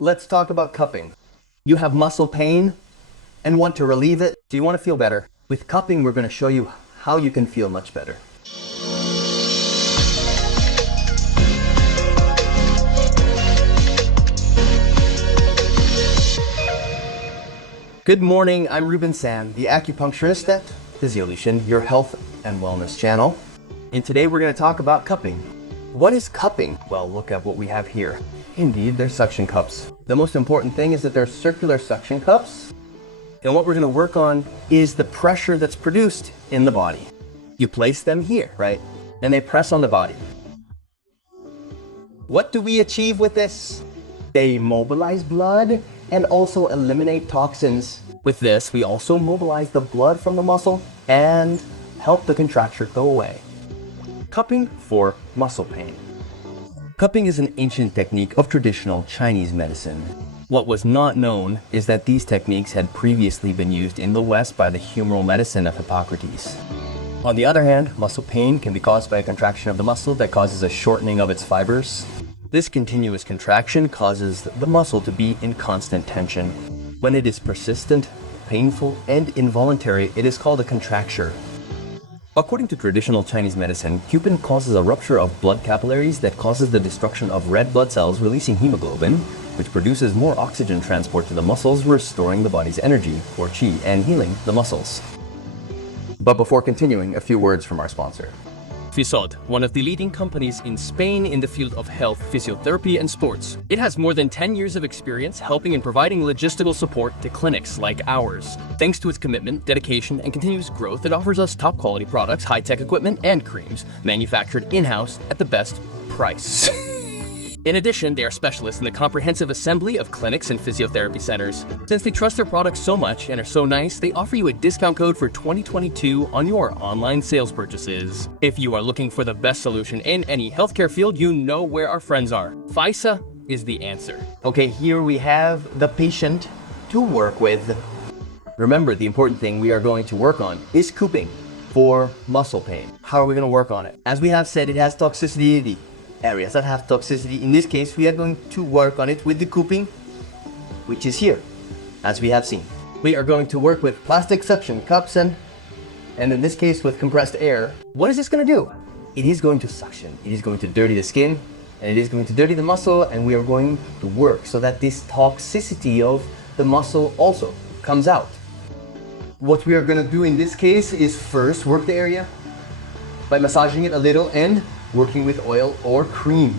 Let's talk about cupping. You have muscle pain and want to relieve it. Do you want to feel better? With cupping, we're going to show you how you can feel much better. Good morning, I'm Ruben Sam, the acupuncturist at Fisiolution, your health and wellness channel. And today we're going to talk about cupping. What is cupping? Well, look at what we have here. Indeed, they're suction cups. The most important thing is that they're circular suction cups. And what we're going to work on is the pressure that's produced in the body. You place them here, right? And they press on the body. What do we achieve with this? They mobilize blood and also eliminate toxins. With this, we also mobilize the blood from the muscle and help the contracture go away. Cupping for muscle pain. Cupping is an ancient technique of traditional Chinese medicine. What was not known is that these techniques had previously been used in the West by the humoral medicine of Hippocrates. On the other hand, muscle pain can be caused by a contraction of the muscle that causes a shortening of its fibers. This continuous contraction causes the muscle to be in constant tension. When it is persistent, painful, and involuntary, it is called a contracture. According to traditional Chinese medicine, cupping causes a rupture of blood capillaries that causes the destruction of red blood cells releasing hemoglobin, which produces more oxygen transport to the muscles, restoring the body's energy, or qi, and healing the muscles. But before continuing, a few words from our sponsor. Fisod, one of the leading companies in Spain in the field of health, physiotherapy, and sports. It has more than 10 years of experience helping and providing logistical support to clinics like ours. Thanks to its commitment, dedication, and continuous growth, it offers us top quality products, high-tech equipment, and creams manufactured in-house at the best price. In addition, they are specialists in the comprehensive assembly of clinics and physiotherapy centers. Since they trust their products so much and are so nice, they offer you a discount code for 2022 on your online sales purchases. If you are looking for the best solution in any healthcare field, you know where our friends are. FISA is the answer. Okay, here we have the patient to work with. Remember, the important thing we are going to work on is cupping for muscle pain. How are we going to work on it? As we have said, it has toxicity in the areas that have toxicity. In this case, we are going to work on it with the cupping, which is here, as we have seen. We are going to work with plastic suction cups and in this case with compressed air. What is this going to do? It is going to suction. It is going to dirty the skin and it is going to dirty the muscle, and we are going to work so that this toxicity of the muscle also comes out. What we are going to do in this case is first work the area by massaging it a little and working with oil or cream.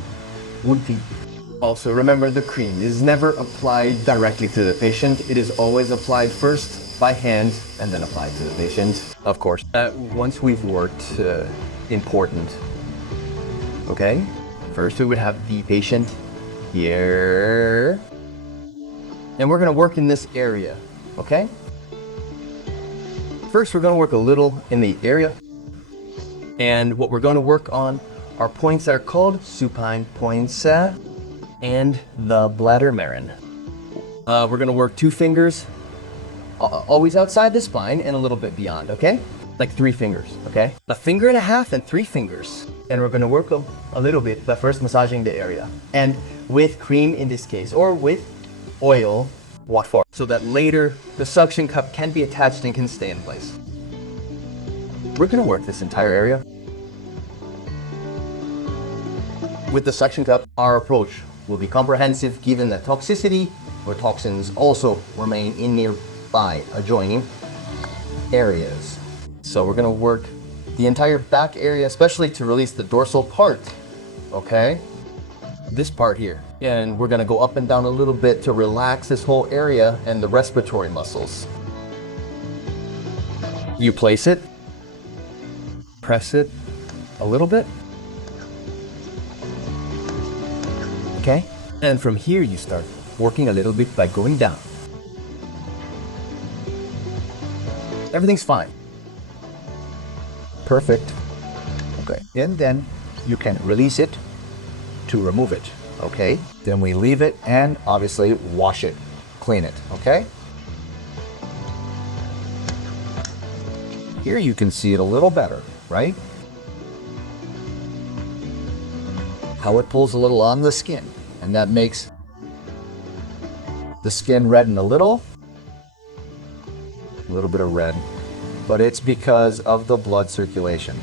Also remember, the cream is never applied directly to the patient. It is always applied first by hand and then applied to the patient. Of course, once we've worked, important. Okay, first we would have the patient here. And we're gonna work in this area, okay? First, we're gonna work a little in the area. And what we're gonna work on are points that are called supine points and the bladder marin. We're gonna work 2 fingers, always outside the spine and a little bit beyond, okay? Like 3 fingers, okay? 1.5 fingers and 3 fingers. And we're gonna work a little bit by first massaging the area. And with cream in this case, or with oil, what for? So that later the suction cup can be attached and can stay in place. We're gonna work this entire area. With the suction cup, our approach will be comprehensive given that toxicity or toxins also remain in nearby adjoining areas. So we're gonna work the entire back area, especially to release the dorsal part, okay? This part here. And we're gonna go up and down a little bit to relax this whole area and the respiratory muscles. You place it, press it a little bit. Okay, and from here you start working a little bit by going down. Everything's fine. Perfect. Okay, and then you can release it to remove it, okay? Then we leave it and obviously wash it, clean it, okay? Here you can see it a little better, right? How it pulls a little on the skin, and that makes the skin reddened a little bit of red, but it's because of the blood circulation.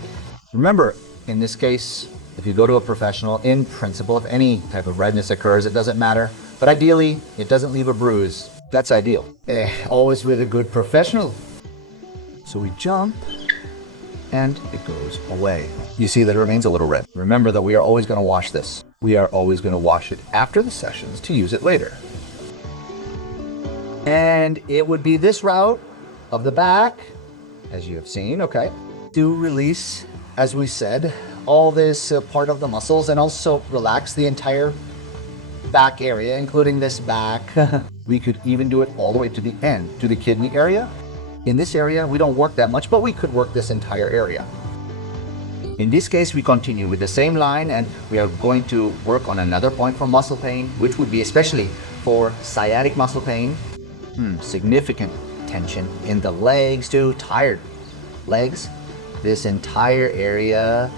Remember, in this case, if you go to a professional, in principle, if any type of redness occurs, it doesn't matter. But ideally, it doesn't leave a bruise. That's ideal. Always with a good professional. So we jump, and it goes away. You see that it remains a little red. Remember that we are always going to wash this. We are always going to wash it after the sessions to use it later. And it would be this route of the back, as you have seen, okay? Do release, as we said, all this part of the muscles and also relax the entire back area, including this back. We could even do it all the way to the end, to the kidney area. In this area, we don't work that much, but we could work this entire area. In this case, we continue with the same line, and we are going to work on another point for muscle pain, which would be especially for sciatic muscle pain. Significant tension in the legs too, tired legs, this entire area.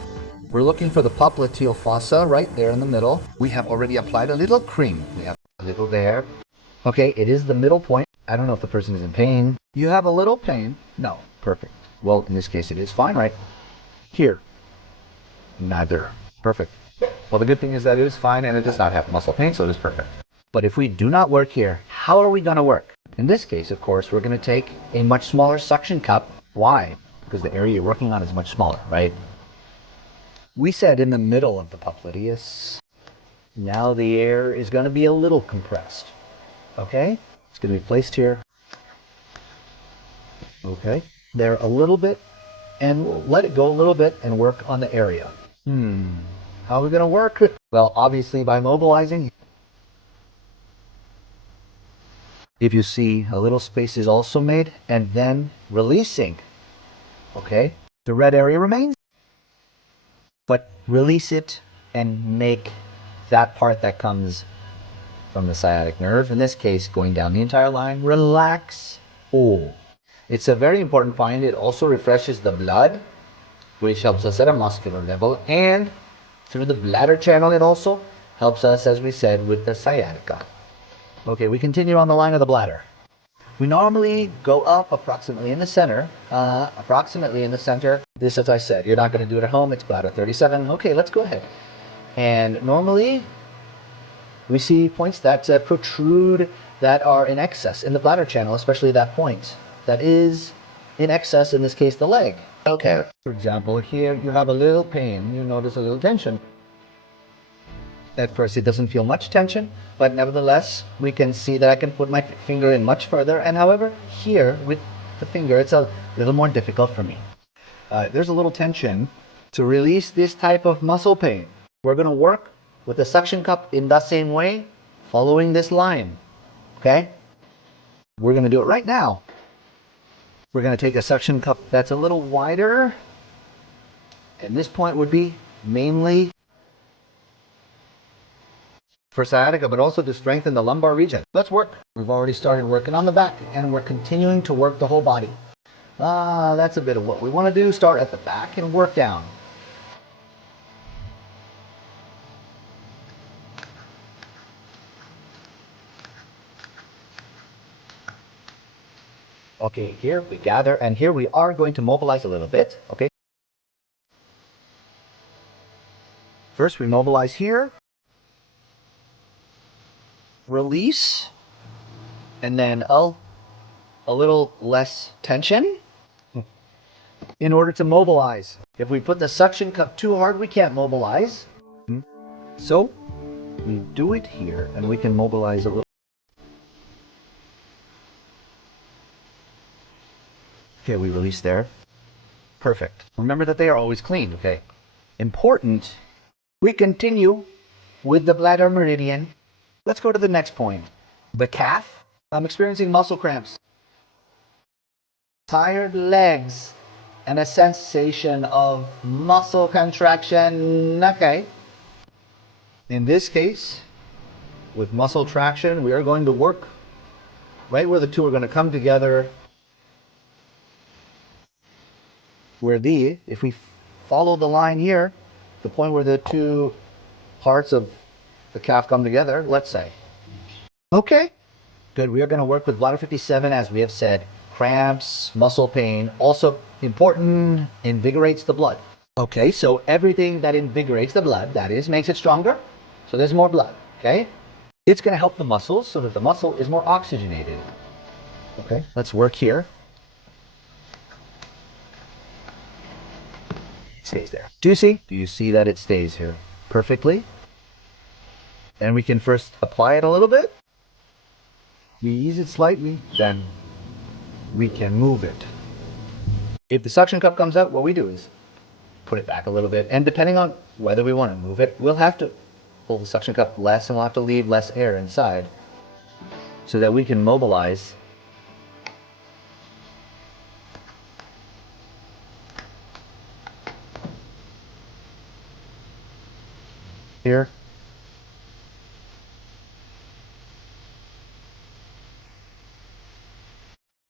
We're looking for the popliteal fossa right there in the middle. We have already applied a little cream. We have a little there. Okay, it is the middle point. I don't know if the person is in pain. You have a little pain? No. Perfect. Well, in this case, it is fine, right? Here. Neither. Perfect. Well, the good thing is that it is fine and it does not have muscle pain, so it is perfect. But if we do not work here, how are we going to work? In this case, of course, we're going to take a much smaller suction cup. Why? Because the area you're working on is much smaller, right? We said in the middle of the popliteus. Now the air is going to be a little compressed. Okay? It's going to be placed here. Okay? There a little bit, and we'll let it go a little bit and work on the area. How are we going to work? Well, obviously by mobilizing. If you see, a little space is also made, and then releasing. Okay? The red area remains, but release it and make that part that comes from the sciatic nerve, in this case going down the entire line, relax. It's a very important point. It also refreshes the blood, which helps us at a muscular level, and through the bladder channel it also helps us, as we said, with the sciatica. Okay, we continue on the line of the bladder. We normally go up approximately in the center. This, as I said, you're not going to do it at home. It's bladder 37. Okay, let's go ahead. And normally, we see points that protrude, that are in excess in the bladder channel, especially that point that is in excess, in this case, the leg. Okay. For example, here you have a little pain. You notice a little tension. At first, it doesn't feel much tension, but nevertheless, we can see that I can put my finger in much further. And however, here with the finger, it's a little more difficult for me. There's a little tension. To release this type of muscle pain, we're going to work with the suction cup in the same way, following this line. Okay? We're going to do it right now. We're going to take a suction cup that's a little wider. And this point would be mainly for sciatica, but also to strengthen the lumbar region. Let's work. We've already started working on the back, and we're continuing to work the whole body. That's a bit of what we want to do. Start at the back and work down. Okay, here we gather, and here we are going to mobilize a little bit. Okay. First, we mobilize here. Release, and then a little less tension in order to mobilize. If we put the suction cup too hard, we can't mobilize. So we do it here, and we can mobilize a little. Okay, we release there. Perfect. Remember that they are always clean, okay? Important. We continue with the bladder meridian. Let's go to the next point. The calf. I'm experiencing muscle cramps. Tired legs and a sensation of muscle contraction. Okay. In this case, with muscle traction, we are going to work right where the two are going to come together. If we follow the line here, the point where the two parts of the calf come together, let's say. Okay. Good. We are going to work with bladder 57, as we have said. Cramps, muscle pain, also important, invigorates the blood. Okay, so everything that invigorates the blood, that is, makes it stronger, so there's more blood, okay? It's going to help the muscles so that the muscle is more oxygenated. Okay, let's work here. It stays there. Do you see? Do you see that it stays here perfectly? And we can first apply it a little bit. We ease it slightly, then we can move it. If the suction cup comes out, what we do is put it back a little bit, and depending on whether we want to move it, we'll have to pull the suction cup less, and we'll have to leave less air inside so that we can mobilize here.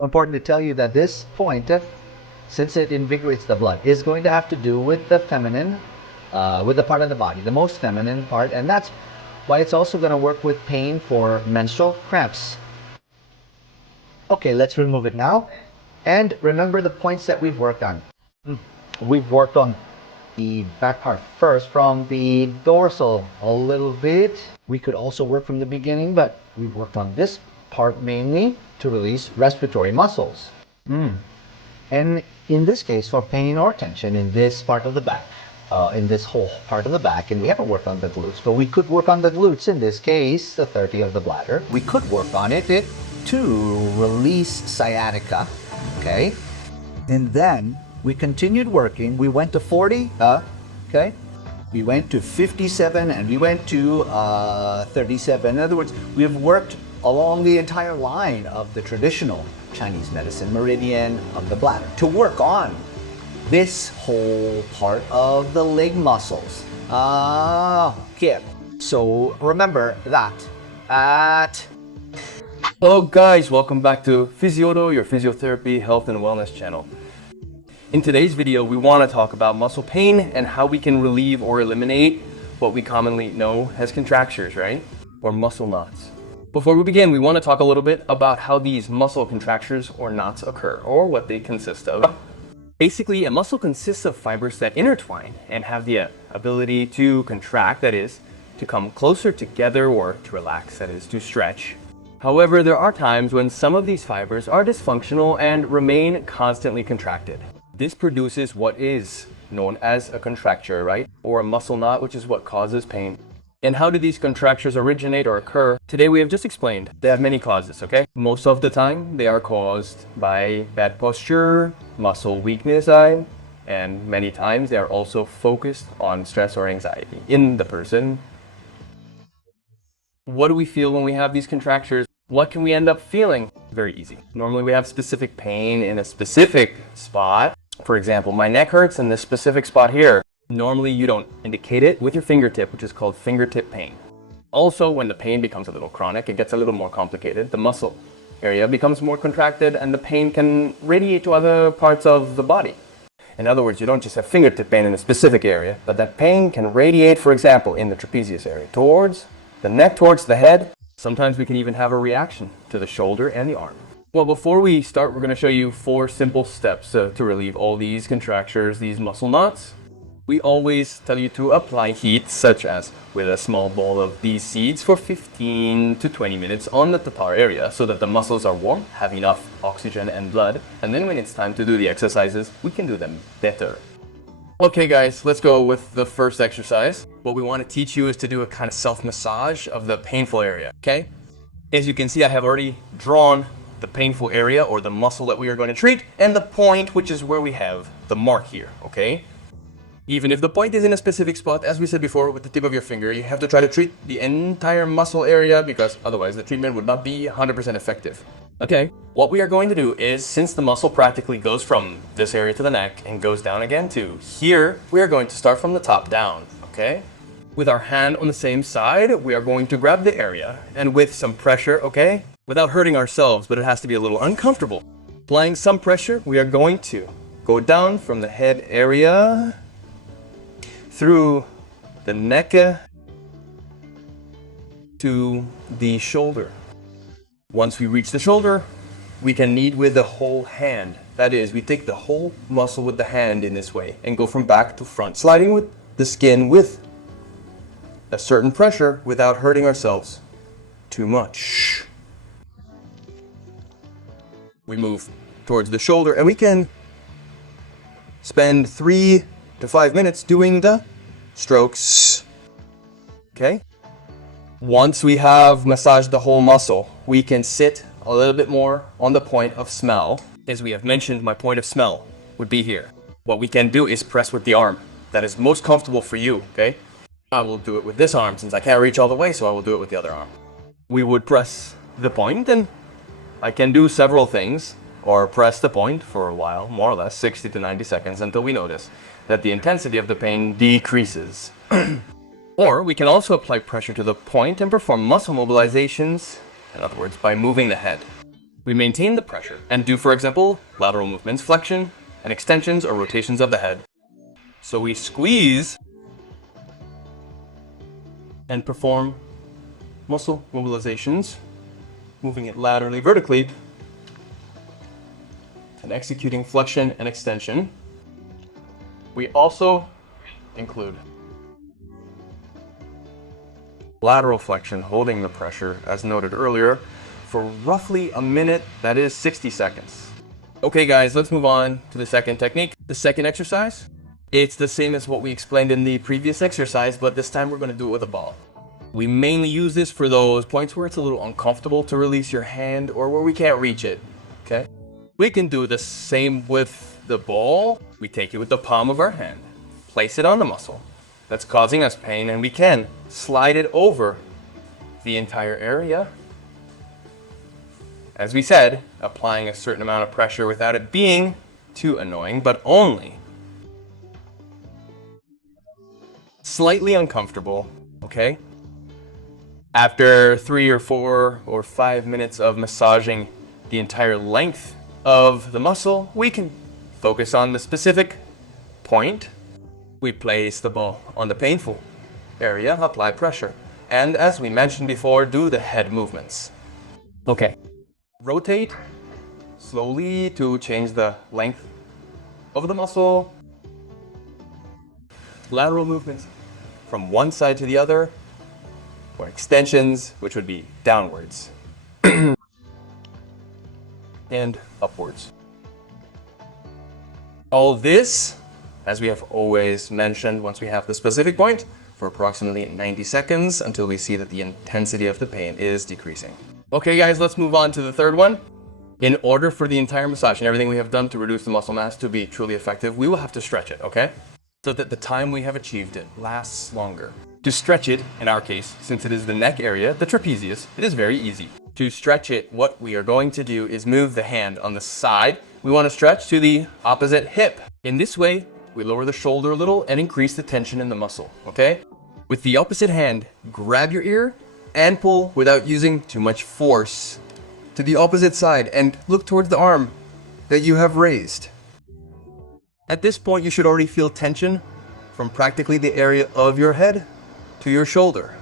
Important to tell you that this point, since it invigorates the blood, is going to have to do with the feminine, with the part of the body, the most feminine part, and that's why it's also going to work with pain for menstrual cramps. Okay, let's remove it now. And remember the points that we've worked on. We've worked on the back part first, from the dorsal a little bit. We could also work from the beginning, but we've worked on this part mainly to release respiratory muscles. And in this case, for pain or tension in this part of the back, in this whole part of the back, and we haven't worked on the glutes, but we could work on the glutes in this case, the 30 of the bladder. We could work on it to release sciatica, okay? And then we continued working. We went to 40, okay? We went to 57, and we went to 37. In other words, we have worked along the entire line of the traditional Chinese medicine meridian of the bladder to work on this whole part of the leg muscles. Okay. So remember that Hello guys, welcome back to Fisiolution, your physiotherapy, health and wellness channel. In today's video, we want to talk about muscle pain and how we can relieve or eliminate what we commonly know as contractures, right? Or muscle knots. Before we begin, we want to talk a little bit about how these muscle contractures or knots occur, or what they consist of. Basically, a muscle consists of fibers that intertwine and have the ability to contract, that is, to come closer together, or to relax, that is, to stretch. However, there are times when some of these fibers are dysfunctional and remain constantly contracted. This produces what is known as a contracture, right? Or a muscle knot, which is what causes pain. And how do these contractures originate or occur? Today we have just explained. They have many causes, okay? Most of the time, they are caused by bad posture, muscle weakness, and many times they are also focused on stress or anxiety in the person. What do we feel when we have these contractures? What can we end up feeling? Very easy. Normally we have specific pain in a specific spot. For example, my neck hurts in this specific spot here. Normally you don't indicate it with your fingertip, which is called fingertip pain. Also, when the pain becomes a little chronic, it gets a little more complicated. The muscle area becomes more contracted and the pain can radiate to other parts of the body. In other words, you don't just have fingertip pain in a specific area, but that pain can radiate, for example, in the trapezius area, towards the neck, towards the head. Sometimes we can even have a reaction to the shoulder and the arm. Well, before we start, we're going to show you 4 simple steps to relieve all these contractures, these muscle knots. We always tell you to apply heat, such as with a small bowl of these seeds for 15 to 20 minutes on the tatar area so that the muscles are warm, have enough oxygen and blood, and then when it's time to do the exercises, we can do them better. Okay guys, let's go with the first exercise. What we want to teach you is to do a kind of self-massage of the painful area, okay? As you can see, I have already drawn the painful area or the muscle that we are going to treat, and the point, which is where we have the mark here, okay? Even if the point is in a specific spot, as we said before, with the tip of your finger, you have to try to treat the entire muscle area because otherwise the treatment would not be 100% effective. Okay, what we are going to do is, since the muscle practically goes from this area to the neck and goes down again to here, we are going to start from the top down, okay? With our hand on the same side, we are going to grab the area and with some pressure, okay? Without hurting ourselves, but it has to be a little uncomfortable. Applying some pressure, we are going to go down from the head area through the neck to the shoulder. Once we reach the shoulder, we can knead with the whole hand. That is, we take the whole muscle with the hand in this way and go from back to front, sliding with the skin with a certain pressure without hurting ourselves too much. We move towards the shoulder and we can spend 3 to 5 minutes doing the strokes. Okay? Once we have massaged the whole muscle, we can sit a little bit more on the point of smell. As we have mentioned, my point of smell would be here. What we can do is press with the arm that is most comfortable for you, okay? I will do it with this arm since I can't reach all the way, so I will do it with the other arm. We would press the point, and I can do several things, or press the point for a while, more or less 60 to 90 seconds, until we notice that the intensity of the pain decreases. Or we can also apply pressure to the point and perform muscle mobilizations, in other words, by moving the head. We maintain the pressure and do, for example, lateral movements, flexion and extensions or rotations of the head. So we squeeze and perform muscle mobilizations, moving it laterally, vertically, and executing flexion and extension. We also include lateral flexion, holding the pressure, as noted earlier, for roughly a minute, that is 60 seconds. Okay guys, let's move on to the second technique. The second exercise, it's the same as what we explained in the previous exercise, but this time we're going to do it with a ball. We mainly use this for those points where it's a little uncomfortable to release your hand or where we can't reach it, okay? We can do the same with the ball. We take it with the palm of our hand, place it on the muscle that's causing us pain, and we can slide it over the entire area. As we said, applying a certain amount of pressure without it being too annoying, but only slightly uncomfortable, okay? After 3 or 4 or 5 minutes of massaging the entire length of the muscle, we can focus on the specific point. We place the ball on the painful area, apply pressure, and as we mentioned before, do the head movements. Okay. Rotate slowly to change the length of the muscle. Lateral movements from one side to the other, or extensions, which would be downwards and upwards. All this, as we have always mentioned, once we have the specific point, for approximately 90 seconds until we see that the intensity of the pain is decreasing. Okay guys, let's move on to the third one. In order for the entire massage and everything we have done to reduce the muscle mass to be truly effective, we will have to stretch it, okay? So that the time we have achieved it lasts longer. To stretch it, in our case, since it is the neck area, the trapezius, it is very easy. To stretch it, what we are going to do is move the hand on the side. We want to stretch to the opposite hip. In this way, we lower the shoulder a little and increase the tension in the muscle, okay? With the opposite hand, grab your ear and pull without using too much force to the opposite side and look towards the arm that you have raised. At this point, you should already feel tension from practically the area of your head to your shoulder.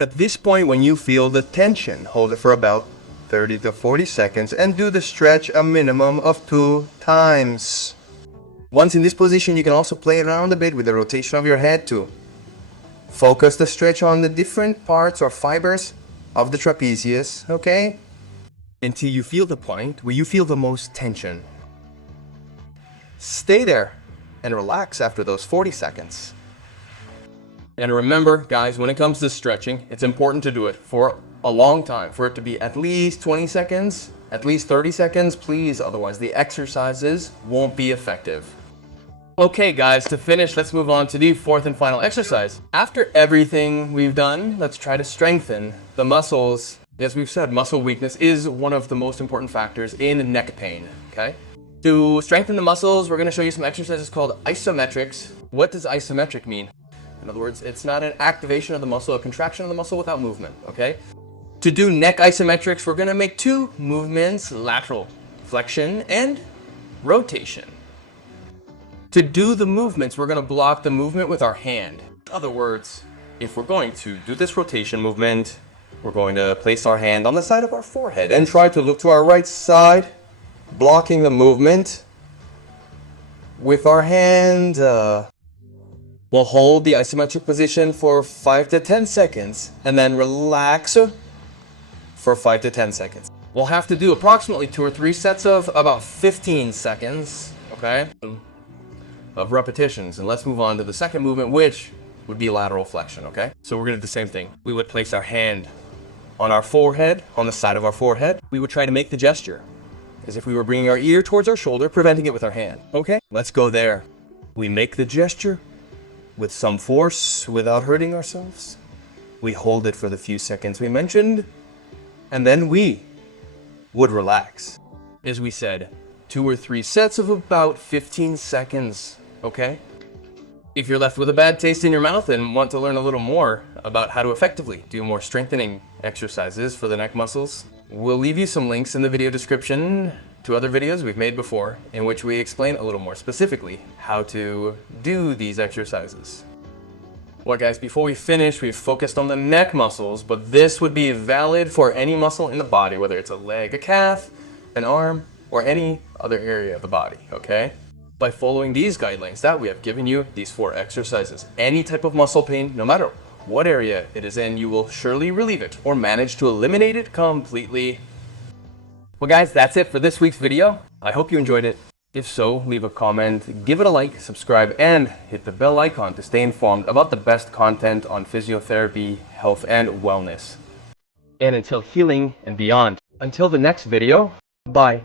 At this point, when you feel the tension, hold it for about 30 to 40 seconds and do the stretch a minimum of 2 times. Once in this position, you can also play around a bit with the rotation of your head to focus the stretch on the different parts or fibers of the trapezius, okay? Until you feel the point where you feel the most tension. Stay there and relax after those 40 seconds. And remember, guys, when it comes to stretching, it's important to do it for a long time, for it to be at least 20 seconds, at least 30 seconds, please. Otherwise, the exercises won't be effective. Okay, guys, to finish, let's move on to the fourth and final exercise. After everything we've done, let's try to strengthen the muscles. As we've said, muscle weakness is one of the most important factors in neck pain, okay? To strengthen the muscles, we're going to show you some exercises called isometrics. What does isometric mean? In other words, it's not an activation of the muscle, a contraction of the muscle without movement, okay? To do neck isometrics, we're going to make 2 movements, lateral flexion and rotation. To do the movements, we're going to block the movement with our hand. In other words, if we're going to do this rotation movement, We're going to place our hand on the side of our forehead and try to look to our right side, blocking the movement with our hand. We'll hold the isometric position for 5 to 10 seconds and then relax for 5 to 10 seconds. We'll have to do approximately 2 or 3 sets of about 15 seconds, okay, of repetitions. And let's move on to the second movement, which would be lateral flexion, okay? So we're gonna do the same thing. We would place our hand on our forehead, on the side of our forehead. We would try to make the gesture as if we were bringing our ear towards our shoulder, preventing it with our hand, okay? Let's go there. We make the gesture with some force without hurting ourselves. We hold it for the few seconds we mentioned, and then we would relax. As we said, 2 or 3 sets of about 15 seconds, okay? If you're left with a bad taste in your mouth and want to learn a little more about how to effectively do more strengthening exercises for the neck muscles, we'll leave you some links in the video description to other videos we've made before in which we explain a little more specifically how to do these exercises. Well guys, before we finish, we've focused on the neck muscles, but this would be valid for any muscle in the body, whether it's a leg, a calf, an arm, or any other area of the body, okay? By following these guidelines that we have given you, these 4 exercises, any type of muscle pain, no matter what area it is in, you will surely relieve it or manage to eliminate it completely. Well guys, that's it for this week's video. I hope you enjoyed it. If so, leave a comment, give it a like, subscribe, and hit the bell icon to stay informed about the best content on physiotherapy, health, and wellness. And until healing and beyond. Until the next video, bye.